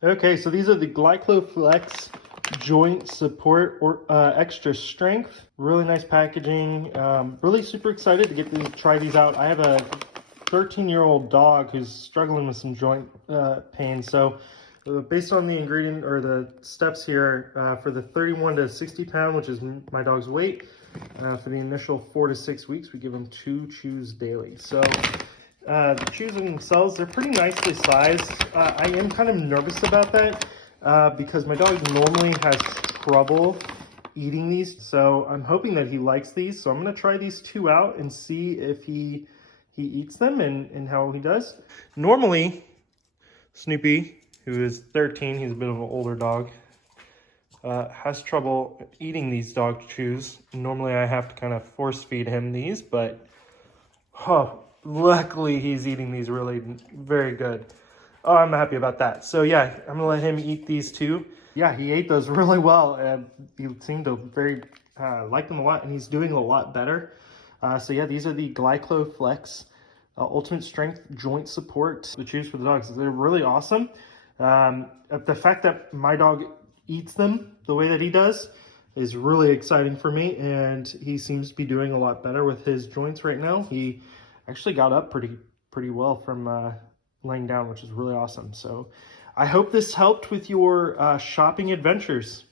Okay, so these are the GlycoFlex joint support or extra strength. Really nice packaging. Really super excited to get to try these out. I have a 13-year-old dog who's struggling with some joint pain. So based on the ingredient or the steps here, for the 31 to 60 pound, which is my dog's weight, for the initial 4 to 6 weeks, we give him 2 chews daily. So the chews themselves, they're pretty nicely sized. I am kind of nervous about that because my dog normally has trouble eating these. So I'm hoping that he likes these. So I'm going to try these 2 out and see if he eats them and how he does. Normally, Snoopy, who is 13, he's a bit of an older dog, has trouble eating these dog chews. Normally I have to kind of force feed him these, but luckily he's eating these really very good. Oh, I'm happy about that. So yeah, I'm gonna let him eat these too. Yeah, he ate those really well, and he seemed to very like them a lot, and he's doing a lot better. So yeah, these are the GlycoFlex Ultimate Strength Joint Support, the chews for the dogs. They're really awesome. The fact that my dog eats them the way that he does is really exciting for me, and he seems to be doing a lot better with his joints right now. He actually got up pretty well from laying down, which is really awesome. So I hope this helped with your shopping adventures.